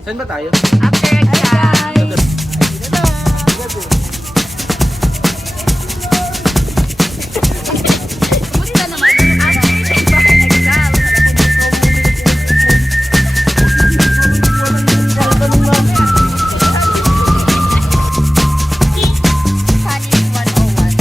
Saan ba tayo? After exam. Kumusta naman? After exam. Spanish 101.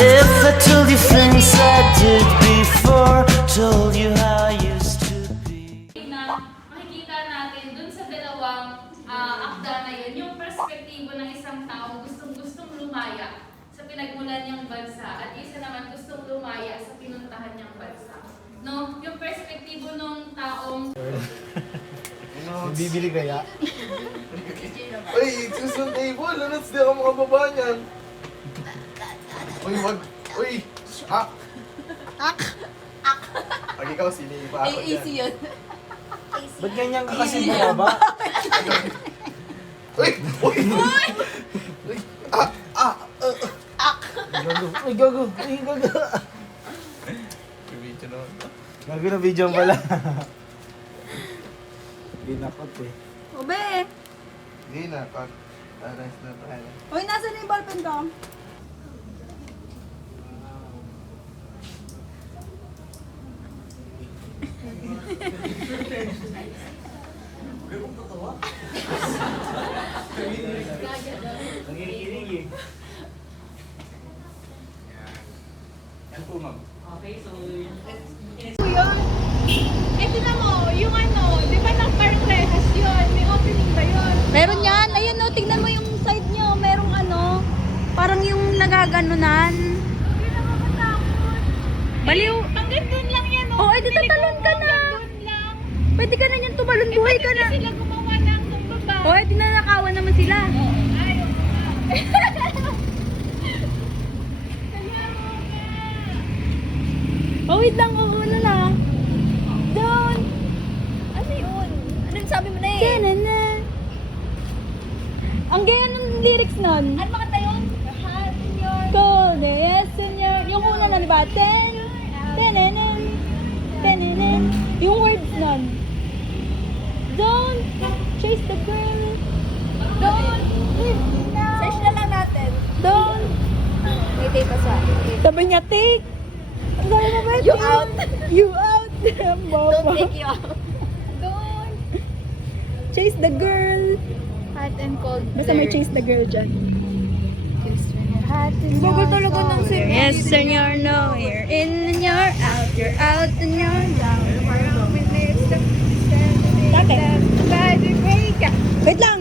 If I told you things I did before, told you how I used to be. Na makikita natin dun sa dalawang akda na yun, yung perspektibo ng isang tao gustong-gustong lumaya sa pinagmulan niyang bansa at isa naman gustong lumaya sa pinuntahan niyang bansa. No? Yung perspektibo ng taong Bibili kaya? Uy, susunod table. Ano, hindi ako makababa niyan. Uy, wag. Uy, ak. Pag ikaw, sinipa ako dyan. Easy yun. Ba't ganyan ka kasi bumaba? Uy! Uy! Uy! Ay, gago! Ay, gago! Video naman. Gago na video pala. Ginakot eh. Obe! Hindi na, pag aras na tayo. Uy, nasa na yung ballpen ko? Nangikinig eh. Yan po, ma'am. Yun. Eh, tinan mo, yung ano, di ba ng parang rehas yun? May opening ba yun? Meron yan. Ayun no, tignan mo yung side nyo. Merong ano, parang yung nagaganunan. Hindi nakakatakot. Baliw. Hanggang dun lang yan, oh. Oh, ay, di tatalon ka na. Hanggang dun lang. Pwede ka na yan tumalon. Buhay ka na. Hindi sila gumawa ng baba. Oh, ay, dinanakawan naman sila. Ayaw ko nga. Oh, wait lang. Oo, ano na. Doon. Ano yun? Anong sabi mo na eh? Tanana. Ang gaya ng lyrics nun. Ano makanta yun? Lahat yun. Cold, yes, senor. Yung una na, di ba? Tananan. Tananan. Yung words nun. Don't chase the girl. Don't leave me now. Search na lang natin. Don't. May data sa Sabi niya, take. Ang sabi mo ba? You out. You out. Bobo. Don't take you out. Don't. Chase the girl. Hot and cold. Basta may chase the girl dyan. Hot and Google talaga ng sir. Yes, senor, no. You're in and you're out. You're out and you're down. Wait lang.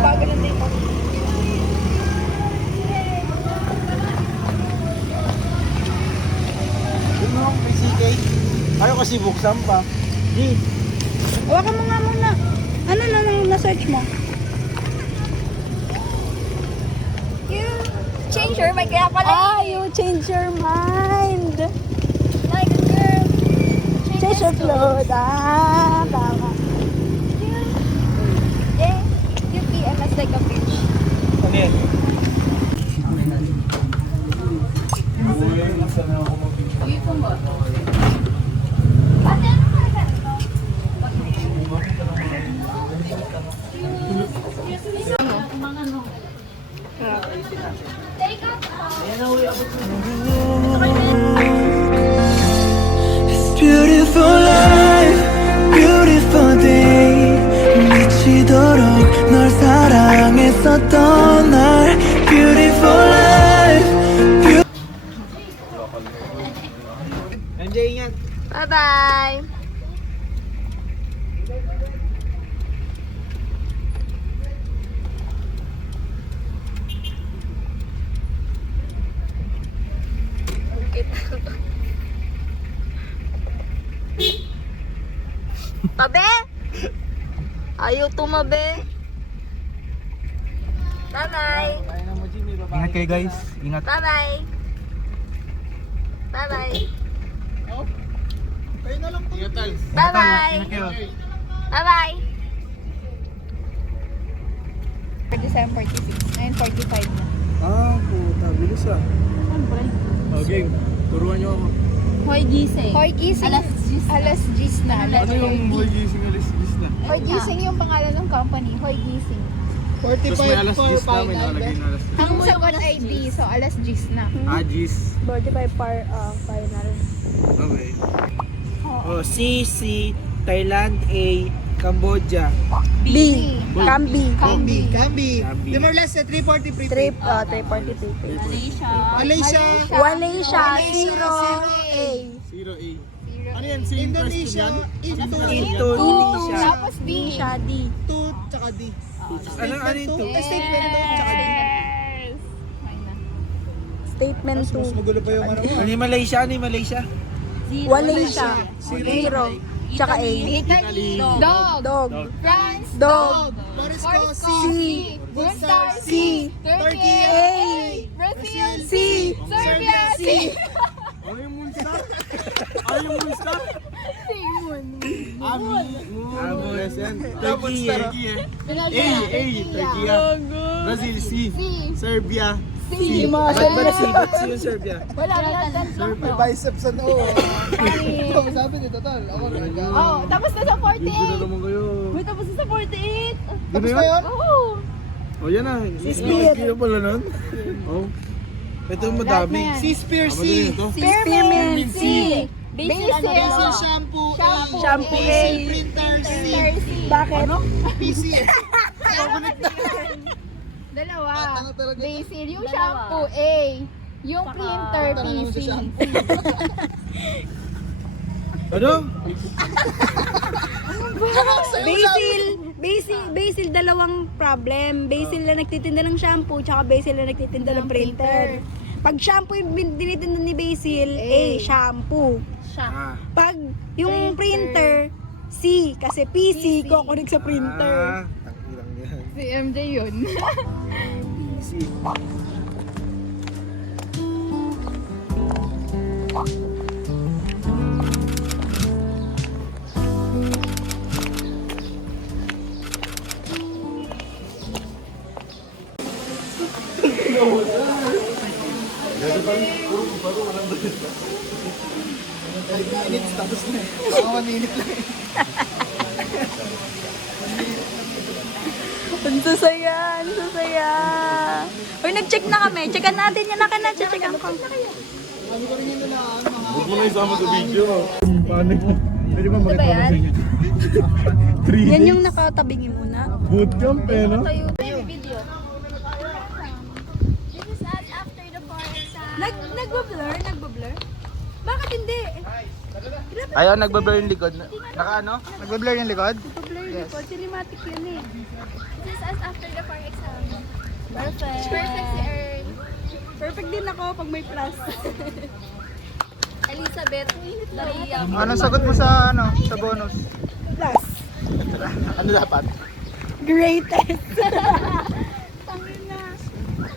Bago na dito. Yun mo, may CK. Ayaw kasi buksan pa. Di. Hawakan mo nga muna. Ano na na-search mo? You change your mind. Kaya pala. Ah, you change your mind. Like a girl. Change your flow. Ah, tama. Yeah. You PMS like a bitch. Ano yan? Ate, ano ka na? Take out. It's beautiful life, beautiful day. 미치도록 널 사랑했었던 날. Beautiful life. Nandiyan ingat. Bye-bye. Tabi! Ayaw tumabi. Bye-bye. Ingat kayo guys. Ingat. Bye-bye. Bye-bye. Kayo na lang po. Bye-bye. Ingat kayo. Bye-bye. December 46. Ngayon 45 na. Ah, puta. Bilis ah. Okay. Turuan niyo ako. Hoy gising. Hoy gising. Alas 10 na. Ano yung boy gising alis na? Hoy gising yung pangalan ng company. Hoy gising. Tapos may alas 10 na, may nakalagay na alas 10. Ang sagot ay D, so alas 10 na. Agis. 45 final. Okay. Oh, C, Thailand, A, Cambodia. B. Cambi. Cambi. Cambi. Di more or less, 340 Trip, 342. Malaysia. Malaysia, 0 A. 0A. Ano yan? Same Indonesia. Indonesia. Tapos B. Siya, D. 2, tsaka D. Ano yung to? Statement 2, tsaka D. Yes. Ayun na. Statement Mas 2. magulo pa yung ano mo. Ano yung Malaysia? Ano yung Malaysia? Malaysia, 0. Tsaka A. Italy. Dog. Dog. France. Dog. Morisco, Morocco. C. Gunstar. C. Turkey. A. Brazil. C. Serbia. C. Ano yung Moonstar? Ano yung Moonstar? Yes, yan. Turkey eh. A, Turkey ah. Brazil, C. Serbia, C. Ba't C yung Serbia? Wala na. May biceps and O. Sabi niyo, total. Ako talaga. Oh, tapos na sa Hindi na 48. naman kayo. Wait, tapos na sa 48. Tapos na yun? Oh. O yan na. Spear. Kaya pala nun. Oh. Ito yung madami. C, Spear, C. Madali ito. Spearmint, C. Basil. Basil, shampoo, Shampoo, A. Printer, C. Bakit? PC. Dalawa. Tanga talaga. Basil. Yung shampoo A. Yung printer Tanga naman sa PC. shampoo. Ano? Basil, dalawang problem. Basil na nagtitinda ng shampoo, tsaka basil na nagtitinda ng printer. Pag shampoo yung tinitinda ni Basil, A, shampoo. Ah. Pag yung printer, C, kasi PC, kukunig sa printer. Tangilang yan. Si MJ yun. Easy. Minutes, tapos na eh. Ako 1 minute lang eh. Ang sasaya. Uy, nag-check na kami. Checkan natin yan. Checkan ko. Sabi ko rin yun na Huwag mo na isama sa video. Paano yun? Pwede ba makita mo sa inyo? 3 Yan days. yung nakatabingi muna. Bootcamp eh, no? Nagbo-blur? Bakit hindi? Ayaw, nagbablur yung likod. Naka ano? Nagbablur yung likod? Nagbo-blur yung likod. Cinematic yun eh. This is us after the bar exam. Perfect. Perfect si Earn. Perfect din ako pag may plus. Elizabeth. Maria. Anong sagot mo sa ano? Sa bonus? Plus. Ano dapat? Greatest. Tangin na.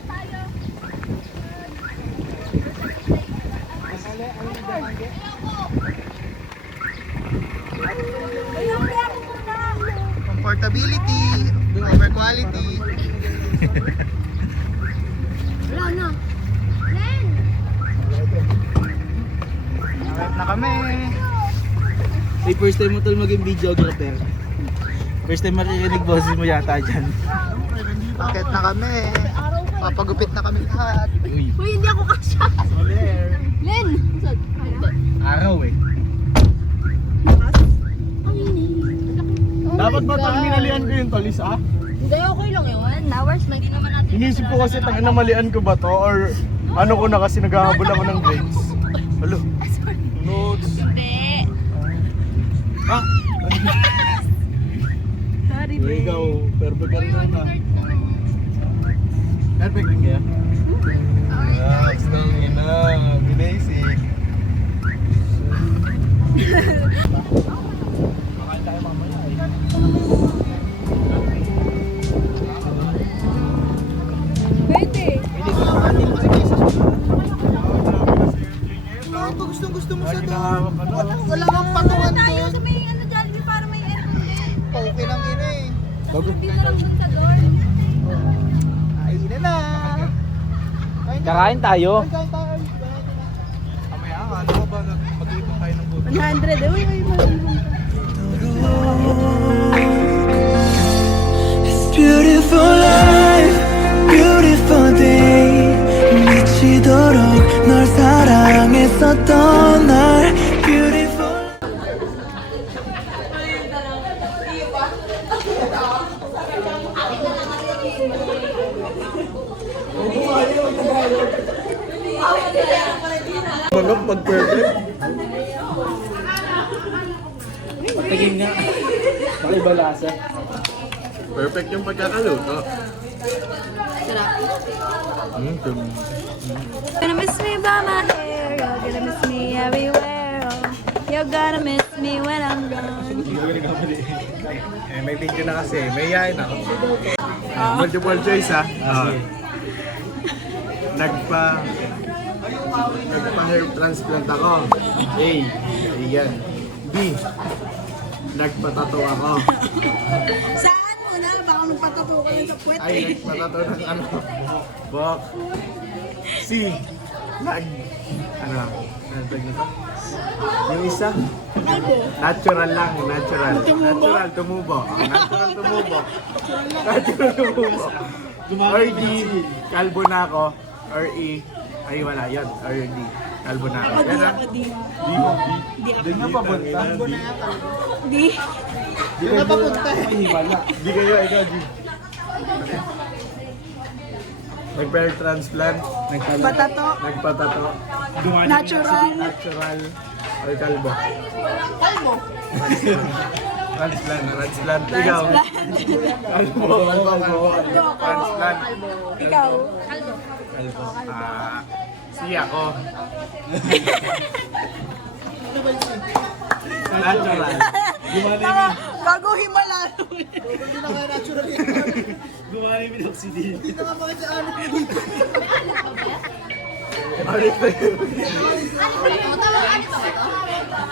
Tayo. Comfortability, over quality. Wala na. Len! Alright na kami. Hey, first time mo tol maging videographer. First time maririnig boses mo yata dyan. Bakit na kami? Papagupit na kami lahat. Uy, Uy, hindi ako kasya. soler. Len! Araw eh. Dapat ba terminalian ko yung tolis ah? Hindi, okay lang yun. Hours, hindi naman natin. Inisip ko kasi tangina malian ko ba to or ano ko na kasi naghahabol ako ng grades. Hello. Notes. Hindi. Ah. Sorry, There you go. Perfect ka rin na. Perfect din kaya? Relax lang ina. Basic. Makain tayo mamaya eh. Pwede. Ano gusto mo sa Lagi doon? nakahawak ka na. Wala kang patuwan Tayo doon. sa may ano Jollibee para may aircon din. Okay lang ina eh. Bago. Dito lang dun sa door. Ayun na. Kakain tayo. Kain tayo. Kamaya ka, ano ba na mag-iipon tayo ng buto? 100. Uy, Beautiful life, beautiful day. 미치도록 널 사랑했었던 날. Beautiful. Manok pag perfect. Patingin nga. Makiba lasa. Perfect yung pagkakaluto. Gonna miss me by my hair. You're gonna miss me everywhere. Oh, you're gonna miss me when I'm gone. Eh, may video na kasi. May yain ako. Multiple choice ha. Nagpa-hair transplant ako. A. Ayan. B. Nagpatato ako. Saan mo na? Baka magpatato ka lang sa puwet. Ay, nagpatato ng ano. Bok. C. Ano tawag nito? Yung isa? Natural lang, natural. Natural tumubo. Natural tumubo. Natural tumubo. Or D, kalbo na ako. Or E, ay wala yun. Or D, kalbo na ako. Yan ah. D. Doon nga papunta. Di. Di na papunta. Di kayo, ikaw D. Nag-hair transplant. Patato. Nagpatato. Natural. Natural. Or kalbo. Kalbo. Transplant. Ikaw. Kalbo. Transplant. Ikaw. Kalbo. Si ako. Natural. Bago himala. Alit na yun.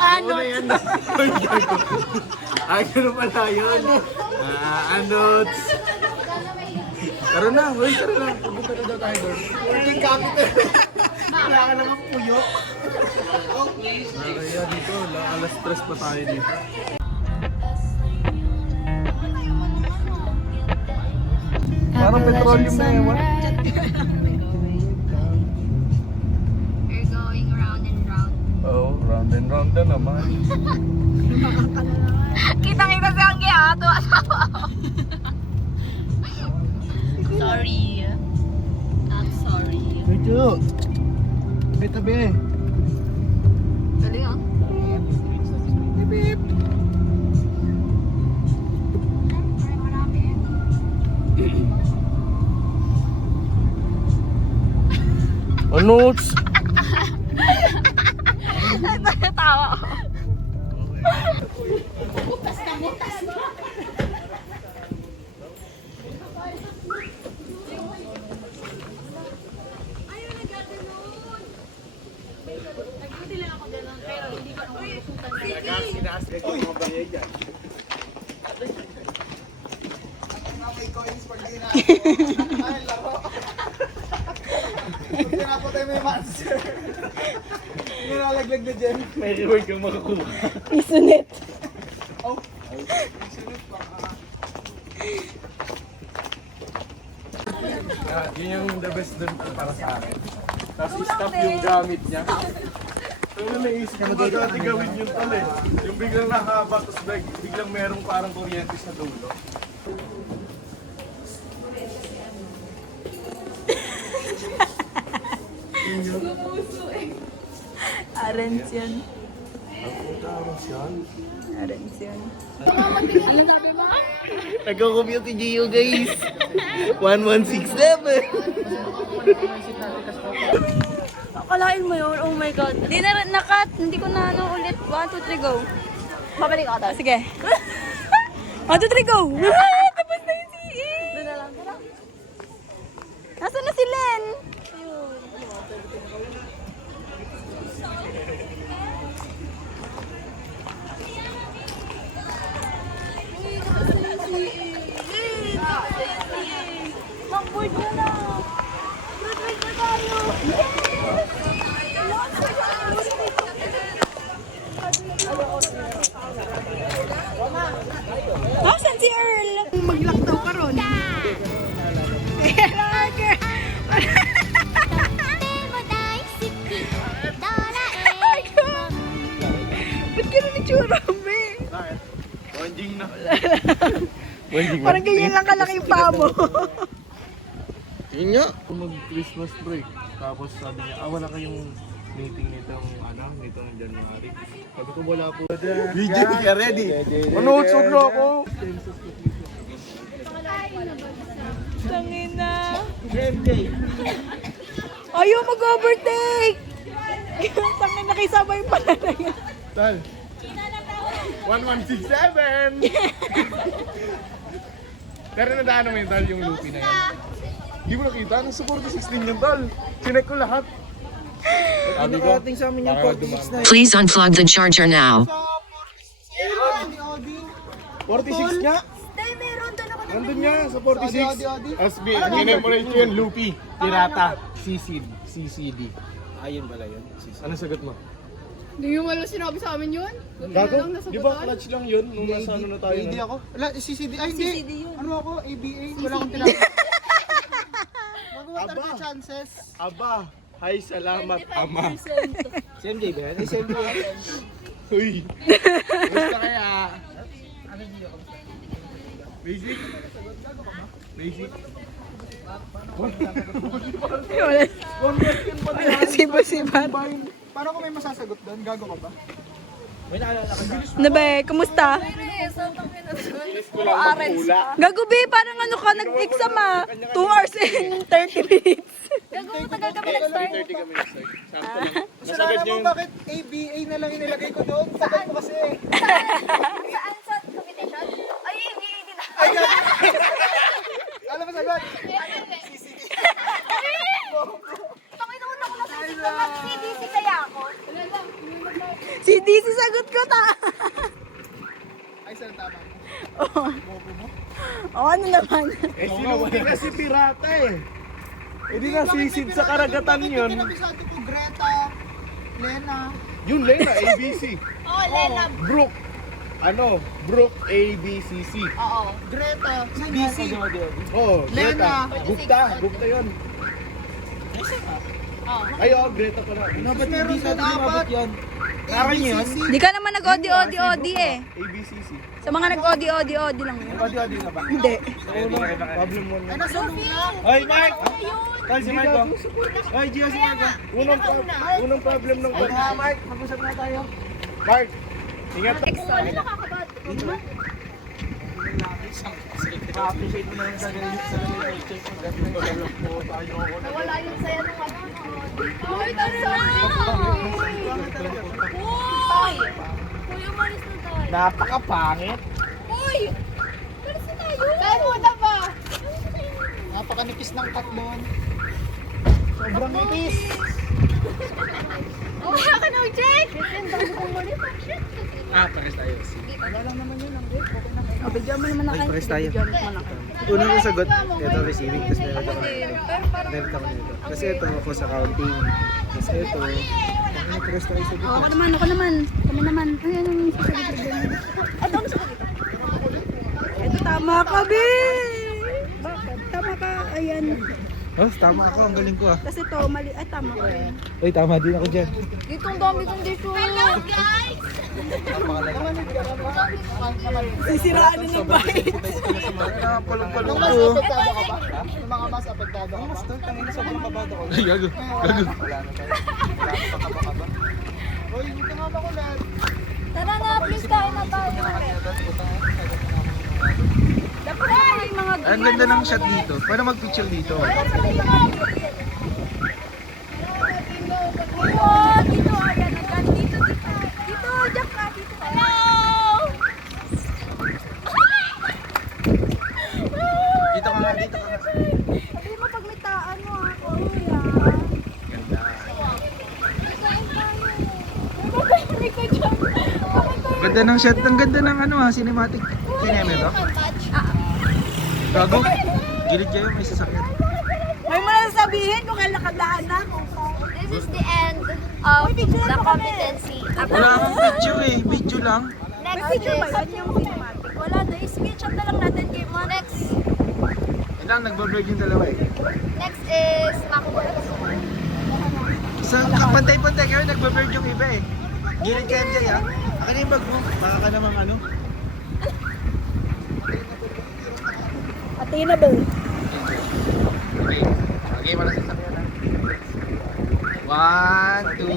Ano? Una yan na. Ay, ganun pala yun. Anots. Tara na, hoy, tara na. Pupunta na daw tayo doon. Working capital. Wala ka naman puyo. Kaya dito, alas 3 pa tayo dito. Parang petroleum na ewan. We're going round and round. Oo, round and round na naman. Kita-kita si Anggi ha. Tuwa-tawa ako. Sorry. I'm sorry. Medyo. Tabi-tabi eh. Dali ah. Bip. Anots? Tawa ako. Pinapatay mo yung monster. Nilalaglag na dyan. May reward kang makakuha. Isunit. Yun yung the best dun para sa akin. Tapos i-stop yung gamit niya. Ano naisip ko ba dati gawin yung tol eh. Yung biglang nakahaba, tapos biglang merong parang kuryente sa dulo. Arens yan. Arens yan. Nagko-commute si Gio guys. 1167. Akalain mo yun? Oh my God. Hindi na nakat. Hindi ko na ano ulit. 1, 2, 3, go. Babalik ako daw. Sige. 1, 2, 3, go. Tapos na yung CE. Doon na lang. Nasaan na si Len? maglaktaw ka ron. Ba't gano'n yung tsura, be? Bakit? Bonjing na. Parang ganyan lang kalaki yung paa mo. Yun nga. Mag-Christmas break. Tapos sabi niya, wala kayong meeting nitong January. Sabi ko wala po. Video ka ready? Manood na ako. Tangina. Ayaw mag-overtake. Tangina, nakisama yung pala na yan. Tal. 1167! Pero nadaanan mo yun, Tal, yung Lupi na yan. Hindi mo nakita, nasa 46 din yun, Tal. Sinek ko lahat. Sabi ko, sa amin yung 46 na yun. Please unplug the charger now. 46 nga? Dahil meron, doon ako Nandun nga, sa 46. SB, in-memorize ko yun, Lupi, Pirata, CCD. Ayun pala yun. Ano sagot mo? Hindi yung wala sinabi sa amin yun? Gago? Di ba clutch lang yun nung nasa ano na tayo? Hindi ako. Wala, CCD. Ay, hindi. CCD yun. Ano ako? ABA. Wala akong tinapos. Magawa Aba. talaga chances. Aba, hay salamat, ama. Si MJ ba yan? Si MJ. Uy, basta kaya? Basic? Basic? Sipa-sipa. Paano kung may masasagot doon? Gago ka ba? Nabe, kumusta? Gago, be, parang ano ka, nag-exam 2 hours and 30 minutes. Gago, matagal kami nag-start. 30 kami nag-start. Sakto lang. Nasagad mo bakit ABA na lang inilagay ko doon? Sagot mo kasi. Saan sa competition? Ay, hindi na. Alam mo sagot? Pakinuuna ko na sa diplomat, CDC kaya ako. Si DC sagot ko ta. Ay, saan tama? O, ano naman? Eh, si Lupi kasi pirata eh. Hindi na sisid sa karagatan yun. Pinapisati ko, Greta, Lena. Yun, Lena, ABC. Oo, Lena. Brooke. Brooke, ABCC. Oo. Greta, DC. Oh, Lena. Greta. Gupta yun. Ay, Greta pala. Ba't meron doon apat? Akin yun? Di ka naman nag-odi eh. ABCC. Sa mga nag-odi lang yun. Odi-odi na ba? Hindi. Problem mo Ay, nasa luna. Oy, Mark! Tol, si Mark ko. Oy, Gio, si Mark. Unang problem ng Ay, nga, Mark. Mag-usap na tayo. Mark, ingat. Ano nakakabat? Ma-appreciate mo na lang sa ganyan. Nawala yun sa'yo nung ano. Uy, tara na! Uy! Kuya, umalis na tayo. Napakapangit. Uy! Umalis na tayo. Saan muna ba? Napakanipis ng cut doon. Sobrang nipis. Umiyak ka na, Jack! Ang dami kong mali pa. Shit! Pares tayo. Wala lang naman yun. Ang great. Okay na kayo. O, bigyan mo naman na kayo. Bigyan mo naman ako. Unang yung sagot, ito receiving, tapos meron ako nito. Meron ako nito. Kasi ito ako sa counting. Tapos ito, ano pares tayo sa Ako naman. Kami naman. Ay, ano yung sasagot ko dyan? Ito, ano sagot ito? Ito, tama ka, be! Bakit? Tama ka, ayan. Oh, tama ako, ang galing ko ah. Kasi ito, mali. Ay, tama ka rin. Ay, tama din ako dyan. Dito ang dami kong dito. Hello, guys! Sisiraan na ng bait. Nung mas apektado ka ba? Nung mga mas apektado ka ba? Mas tol, tangin na sobrang kabado ko. Ay, gago. Wala na tayo. Uy, hindi ka nga makulat. Tara na, please, kain na tayo. Dapat ay, mga Ang ganda ng shot dito. Paano mag-picture dito? Dito, ayan, agad. Dito, Jack ka, dito. Dito ka nga, dito ka nga. Sabi mo pag may taan mo, kuya. Ganda ng shot. Ang ganda ng ano cinematic. Kineme to? Gago. Gilid kayo, may sasakyan. May mga sabihin kung kailan nakadaan na. This is the end of the competency. Wala akong picture eh. Video lang. Next Picture ba is yun yung cinematic? Wala na, screenshot na lang natin kay mo. next lang, nagbablur yung dalawa eh. Next is Makuha. Sa kapantay-pantay kayo, nagbablur yung iba eh. Gilid ka MJ ha. Akin yung bag mo. Baka ka namang ano. Attainable. Okay. Okay, wala sa sakyan ha. 1, 2,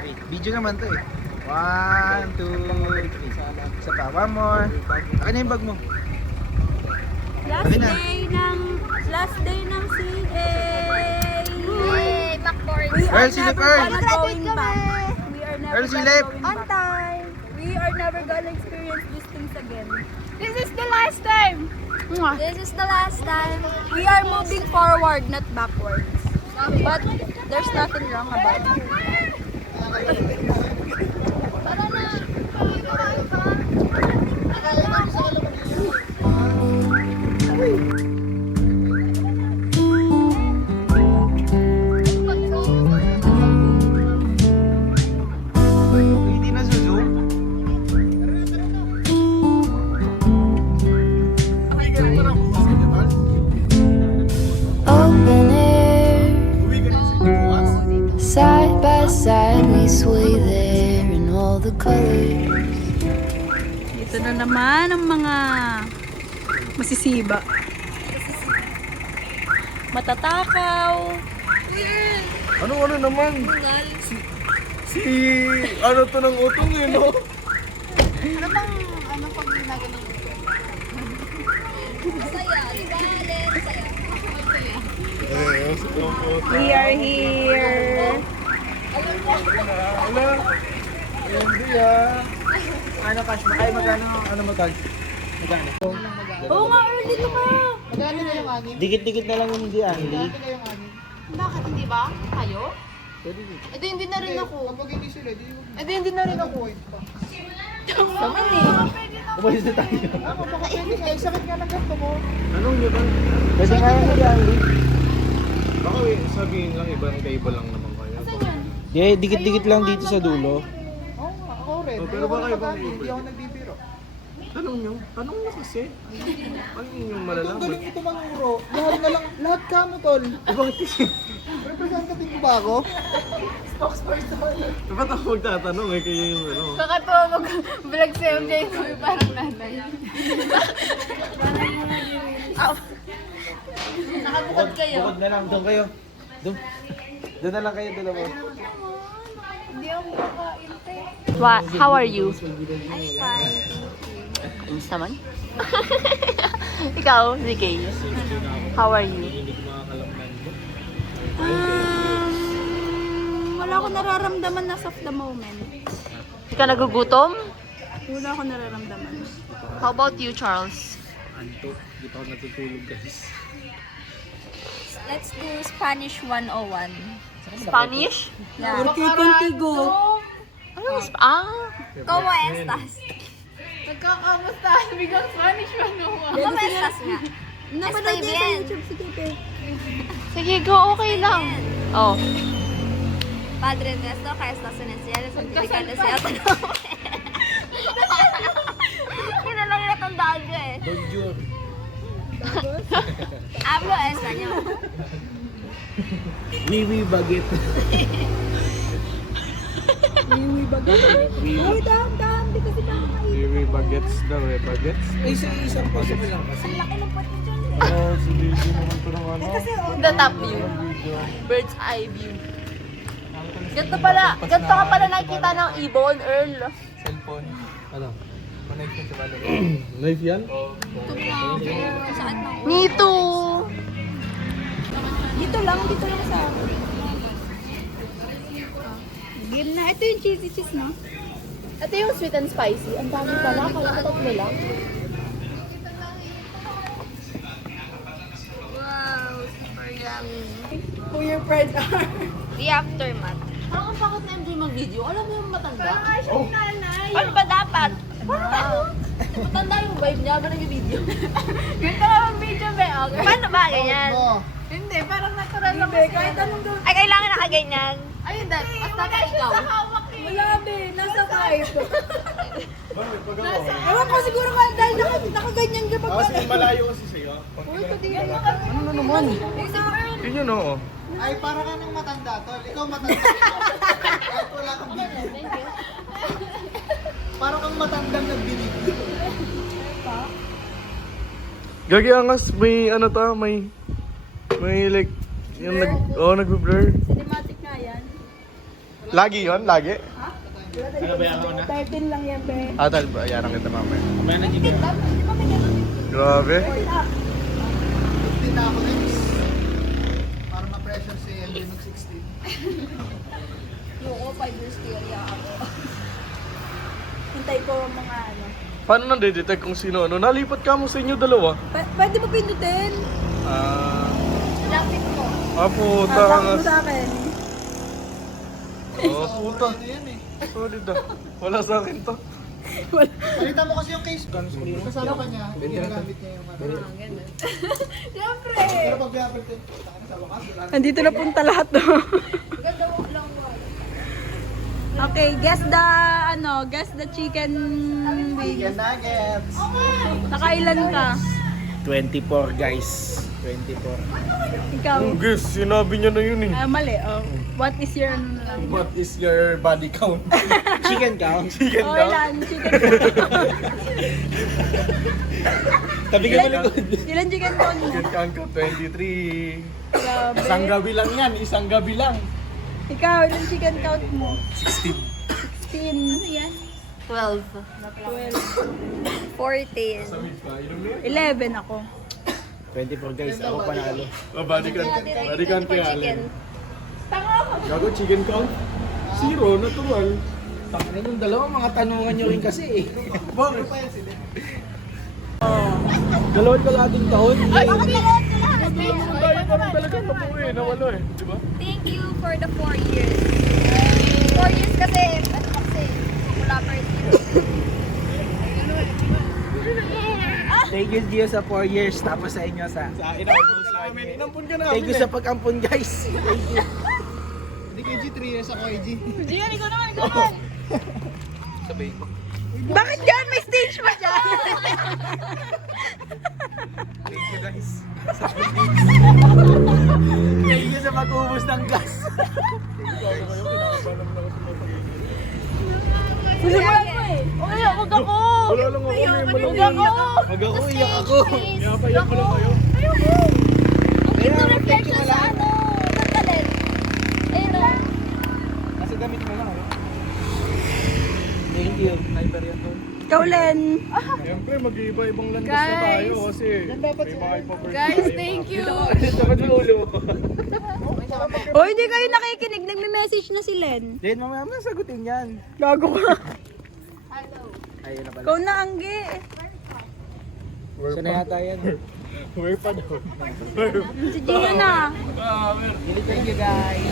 wait, video naman to eh. 1, 2, 3. Isa pa, one more. Akin na yung bag mo. Last Akin na. day ng CA. Yay! Backboard. Earl, silip Earl. Going back. We are never Earl, silip. on time. We are never gonna experience these things again. This is the last time. This is the last time. We are moving forward, not backwards. But there's nothing wrong about it. Hindi na zoom. Open air, side by side we sway there in all the colors. Ito na naman ang mga masisiba. Matatakaw. Ano naman? Si ano to ng utong eh, no? We are here. Ala. Hindi ah. Ano cash mo? Ay magkano? Ano mo tag? Magkano? Oo nga, early to ka. Dikit-dikit na lang yung hindi Andy. Bakit hindi ba? Kayo? Eh di hindi na rin ako. Eh di hindi na rin ako. Saman eh. Umalis na tayo. Anong yun ba? Pwede kaya hindi Andy. Baka sabihin lang ibang table lang naman kaya. Yeah, dikit-dikit lang dito sa dulo. Oh, pero baka ibang table. Hindi ako nagbibiro. Tanong nyo kasi. Ano yung malalaman? Galing ito manuro. Lahat na lang, lahat ka mo, tol. Bakit kasi? Representative ko ba ako? Ba't ako magtatanong eh kayo yung ano? Kakatawa mag-vlog si MJ ko parang nanay. Nakabukod kayo. Bukod na lang, doon kayo. Doon. Doon na lang kayo dalawa. Hindi ako kakain, te. How are you? I'm fine. Kamusta man? Ikaw, ZK. How are you? Wala akong nararamdaman as of the moment. Hindi ka nagugutom? Wala akong nararamdaman. How about you, Charles? Anto, di pa ako natutulog guys. Let's do Spanish 101. Spanish? Yeah. Contigo. Ano mas... ¿Cómo estás? Nagkakamusta. Biglang Spanish pa naman. ¿Cómo estás nga? Estoy bien. Sige, go. Okay lang. Oh. Padre nuestro que estás en el cielo, santificado sea tu nombre. Yun na lang yung natandaan ko eh. Bonjour. Hablo español. Wiwi baguette. Uy, dahan-dahan. Di kasi nakakain. May bagets daw eh, bagets. Isang po lang kasi. Ang laki ng pot nyo dyan. Oh, si Lizzie naman to ng ano. The top view. Bird's eye view. Ganito ka pala nakikita ng ibon, Earl. Cellphone. Ano? Connect mo sa balo. Live yan? Nito. Dito lang sa akin. Game na. Ito yung cheesy cheese, no? Ito yung sweet and spicy. Ang dami pala. Kaya tatlo lang. Wow, super yummy. Who your friends are? The aftermath. Parang ang pakot na MJ mag-video. Alam mo yung matanda? Parang ay siya nanay. Ano ba dapat? Matanda yung vibe niya ba nag-video? Ganito ka mag-video, be. Okay. Paano ba ganyan? Hindi, parang natural lang kasi. Kahit anong gawin. Ay, kailangan nakaganyan. Ayun, dad. Basta ka ikaw. Wala, be. Nasa 5. Bakit? Pag ako. Ewan ko siguro ka dahil nakaganyan ka pa Kasi malayo kasi sa'yo. Uy, katingin mo ka. Ano na naman? Yun yun, oo. Ay, para ka nang matanda, tol. Ikaw matanda. Kahit wala kang bibig. Para kang matandang nagbilig. Gagi angas, may ano ta, may like, yung nagbe-blur. Cinematic nga yan. Lagi yun? Lagi? Sinabayan ko na. 13 lang yan, be. Tal, bayaran kita mamaya. Mamaya na gigil. Grabe. 15 na ako next. Para ma-pressure si LJ mag-16. Loko, 5 years theory ako. Hintay ko ang mga ano. Paano nade-detect kung sino ano? Nalipat ka mo sa inyo dalawa. Pwede mo pindutin? Lapit mo. Puta Lapit mo angas. sa akin. Puta. Ano yan eh? Solid ah. Wala sa akin to. Balita mo kasi yung case ko. Kasama ka niya. Ginagamit niya yung ano. Siyempre! Pero pag pinapalitin, sa wakas, wala na. Nandito na punta lahat no. Okay, guess the chicken wing. Chicken nuggets. Nakailan ka? 24 guys. 24. Ikaw? Guys, sinabi niya na yun eh. Mali. Oh. What is your ano na lang? What is your body count? Chicken count. Chicken Oh, count? ilan? Chicken Tabi ka mo Ilan chicken count mo? Chicken count ko, 23. Grabe. Isang gabi lang yan, isang gabi lang. Ikaw, ilan chicken count mo? 16. 16. Ano yan? 12. 14. 11 ako. 24 guys, ako panalo. Body count. Body count kaya Allen. Gago, chicken count? Zero, natural. Takina yung dalawa, mga tanungan nyo rin kasi eh. Bakit? Dalawang kalating taon. Ay, bakit Tayo pa rin talaga tapuwi, nawalo eh. Di ba? Thank you for the 4 years. 4 years kasi, wala pa rin. Thank you Gio sa 4 years, tapos sa inyo sa... Sa akin ako sa amin. Inampun ka namin Thank you sa pag-ampun guys. Thank you. Hindi kay G, 3 years ako kay G. Gian, ikaw naman. Sabay ko. Bakit dyan? May stage pa dyan. Thank you guys. Thank you sa pag-ubos ng gas. Sinimulan mo eh. Okay, huwag ako. Wala lang ako, may Huwag malamig. ako. Pag ako, iyak ako. Iyapayak ko lang kayo. Ayoko. Ang cute na reflection sa ano. Sandalin. Ayun na. Nasa damit mo lang. Thank you. Sniper yan to. Ikaw, Len. Siyempre, mag-iiba-ibang landas na tayo kasi may mga ipa-birthday Guys, tayo. thank you. Sakit mo ulo. O, hindi kayo nakikinig. Nagme-message na si Len. Then mamaya mo sagutin yan. Gago ka. Ayun na pala. Ikaw na, Anggi. Siya na yata yan. Where pa daw? Si Gio na. Thank you guys.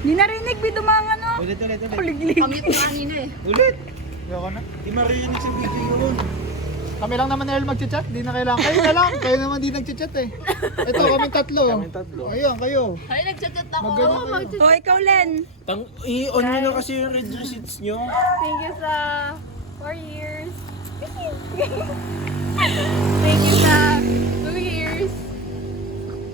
Hindi narinig, Bito mga ano. Ulit. Kuliglig. Kamit na kanina eh. Ulit. Ayoko na. Di marinig sa video yun. Kami lang naman nila mag-chat, di na kailangan. Kayo na lang, kayo naman di nag-chat eh. Ito, kaming tatlo. Kaming tatlo. Ayun, kayo. Ay, nagchat-chat ako. Magganyan O, ikaw, Len. I-on nyo na kasi yung red receipts nyo. Thank you sa 4 years. Thank you sa 2 years.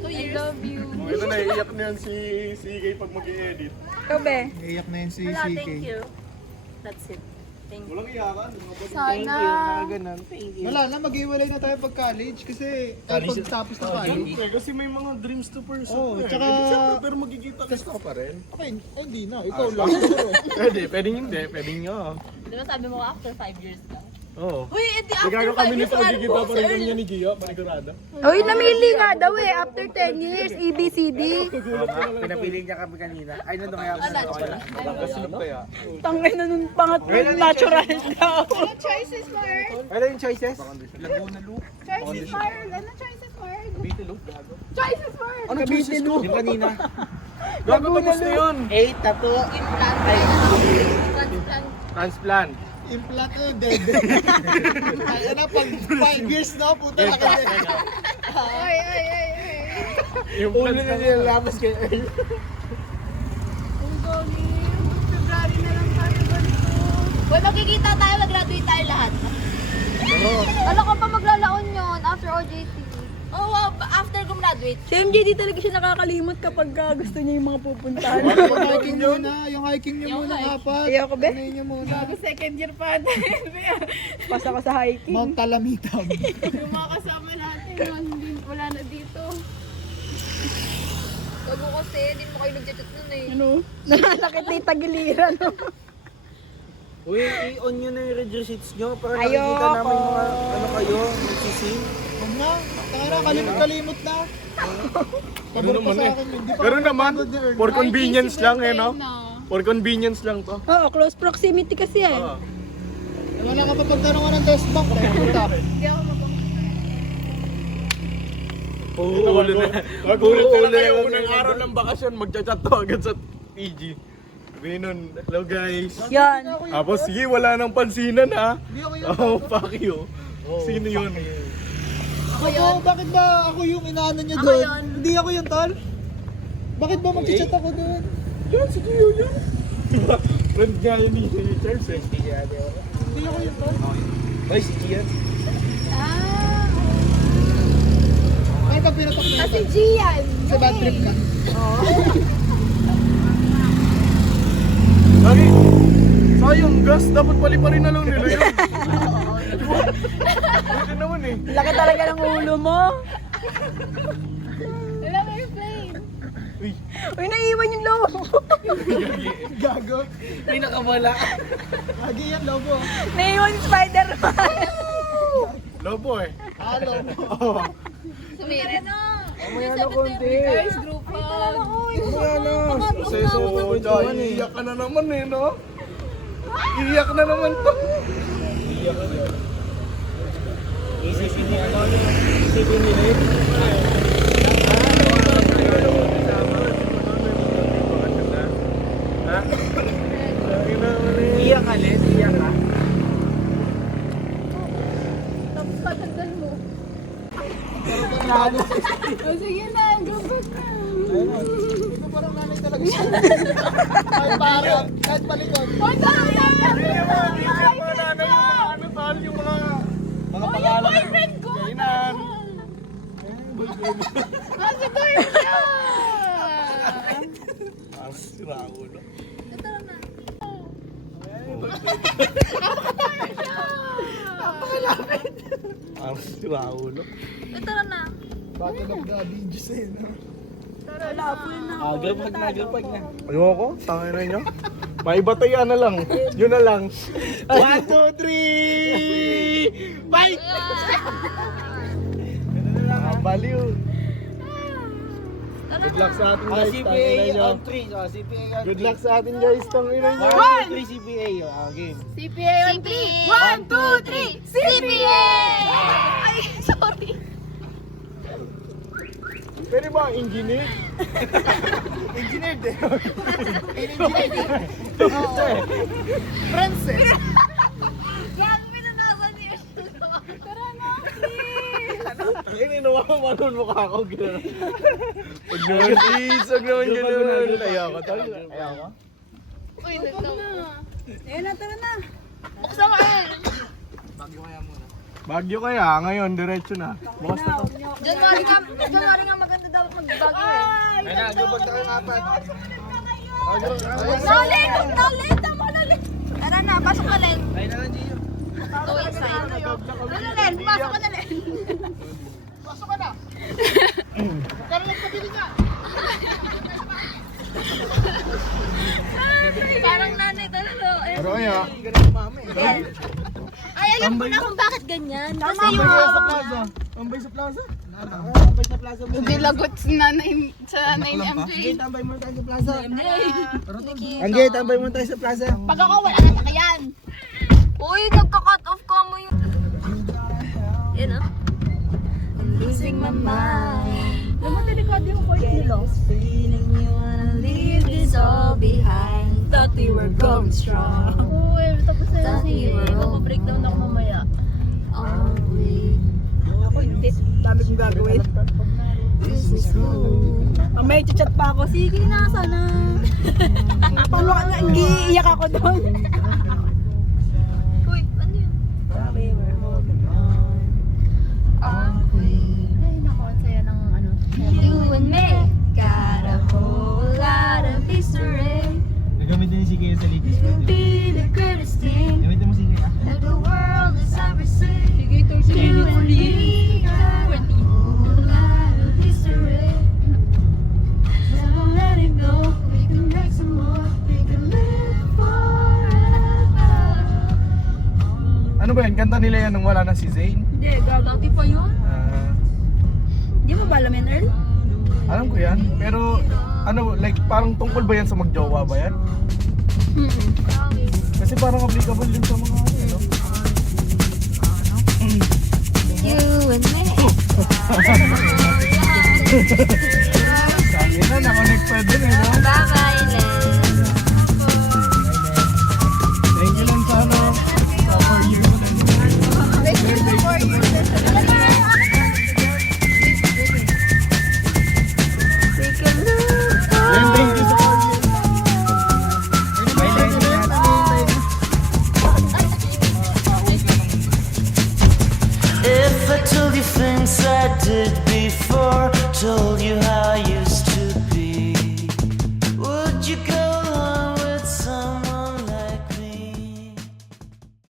2 years. I love you. Ito na, iiyak na yan si CK pag mag-i-edit. Ikaw, be. Iyak na yun si Wala, CK. thank you. That's it. Thank you. Walang iyakan. Sana. Ganun. Thank you. Wala na, mag-iwalay na tayo pag-college kasi pagtapos ng college. Siyempre, kasi may mga dreams to pursue. Oo, eh. tsaka- Hindi, siyempre, pero magkikita ka pa rin. Okay, hindi na. Ikaw lang. Pwedeng hindi, pwedeng nga. Di ba sabi mo after 5 years ka? Oo. Uy, edi Nagkakaroon after 5 kami years nito, ka magkikita pa rin kami ni Gio, panigurada. Uy, namili nga daw eh. After 10 years, EBCD. Pinapili niya kami kanina. Ay, nandun kaya ako sa pala. Nakasilip kaya. Tangay na nun pangat natural daw. Choices, Mark. Ano yung choices? Choices, Mark. Ano choices, Mark? Bitilo. Choices, Mark. Ano choices ko? Yung kanina. Gago tapos na yun. 8, tattoo. Transplant. Transplant. Implant o dead. Ay, ano, pag 5 years na, puta na kasi. Ay. Yung Ulo plant na nilalabas kay Earl. February na lang tayo ganito. Uy, magkikita tayo, mag-graduate tayo lahat. Alam ko pa maglalaon yun after OJT. Oo, after gumraduate. Si MJ di talaga siya nakakalimot kapag gusto niya yung mga pupuntahan. Yung hiking muna, yung hiking niyo muna, apat. Ayoko, be. Ano niyo muna? Second year pa Pasa ko sa hiking. Mount Talamitam. Yung mga kasama natin, wala na dito. Bago kasi, hindi mo kayo nag-chat nun eh. Ano? Nakakit na yung tagiliran. Uy, i-on nyo na yung red receipts nyo para Ayoko. nakikita namin mga ano kayo, nagsising. Huwag na, tara, kalimot na. Pabor pa sa akin yun. Di pa Pero ako naman, napagod ni Earl. for convenience lang eh, no? For convenience lang to. Oo, close proximity kasi yan. Oo. Wala ka pa pagkaroon ng test bank. Puta. Uulo na. Magulat na lang kayo unang araw ng bakasyon, magchat-chat to agad sa PG. Sabihin nun, hello guys. Yan. Tapos sige, wala nang pansinan ha. Hindi ako yun. Oh, fuck you. Sino yun? Ako po, bakit ba ako yung inaano niyo doon? Hindi ako yun, tol. Bakit ba mag-chat ako doon? Yan, si Gio yun. Diba? Friend nga yun ni Charles eh. Hindi ako yun, tol. Ay, si Gian. Ay, pag pinatok na Kasi ito. Gian. Sa bad trip ka. Lagi, sayang gas, dapat paliparin na lang nila yun. Diba? Pwede naman eh. Laki talaga ng ulo mo. Wala na yung plane. Uy, Uy, naiiwan yung lobo. Gago. May nakawala. Lagi yan, lobo. Naiiwan yung Spider-Man. lobo eh. Ah, lobo. Oo. Sumirit na. Mamaya na konti. Guys, group hug. Mamaya na. So, iiyak ka na naman eh, no? Iiyak na naman to. Isipin niya ano, isipin nila yun. Ha? Iyak ka, Len. Iyak ka. Tapos patagdan mo. O sige na, group hug na. Ito parang nanay talaga siya. Kahit para, kahit palikod. Hoy, tara! Ano tol, yung mga Yung boyfriend ko! kainan. Si Garcia! Parang sira ulo. Parang sira ulo. Tara na. Battle of the Avengers eh, no? Agripag na, agripag na. Ayoko, tangin na nyo. Maibataya na lang. Yun na lang. 1, 2, 3! Fight! Nakabaliw. Good luck sa atin guys. CPA tangina nyo. on 3. CPA on 3. Good luck sa atin guys. Tangina nyo. 1, 2, 3 CPA. Game. CPA on 3! 1, 2, 3! CPA! Ay, sorry. Pwede ba engineer? Engineer din. Engineer. Friends eh. Yan, pinanasan niya siya. Tara na, Tangina, inawaman mukha ko. Gano'n. Huwag naman please. Huwag naman gano'n. Ayoko tol. Ayoko. Uy, nagtawa. Ayun na, tara na. Buksan mo eh. Bagyo kaya, ngayon, diretso na. Bukas na to. January nga maganda daw mag-bagyo eh. Ay, agripag tayo ng apat. Nalit! Nalit! Tama nalit! Tara na, pasok ka Len. Ay na lang, Gio. Go inside. Tara Len, pasok ka na Len. Pasok ka na. Magkaroon ng pabili niya. Parang nanay talaga. Pero kaya, Ay, alam ko na kung bakit ganyan. Kasi tambay yung... kaya sa plaza. Tambay sa plaza. Tambay sa plaza mo. Hindi lagot sa nanay ni MJ. Tambay muna tayo sa plaza. Angge, tambay muna tayo sa plaza. Pag ako, wala na sakayan. Uy, nagka-cut off ka mo yung... Yan ah. Losing my mind. Alam mo, delikado yung voice nila. Feeling you wanna leave this all behind. Thought we were going strong. Uy, tapos na yun si... Magpa-breakdown ako mamaya. Ako hindi. Dami kong gagawin. May chat pa ako. Sige na, sana. Paano ka nga, iiyak ako doon. Uy, ano yun? Ay, naku, ang saya ng ano. You and me got a whole lot of history. Nagamit din si Kaya sa litis. Be the greatest thing Gamitin mo si Kaya. that the world has ever seen. You and me got a whole lot of history. Never let it go. We can make some more. We can live forever. Ano ba yan? Kanta nila yan nung wala na si Zayn? Hindi, gagawin pa yun. Di mo ba alam yan, Earl? Alam ko yan, pero ano, like parang tungkol ba yan sa magjowa ba yan? Kasi parang applicable din sa mga ano. You and me.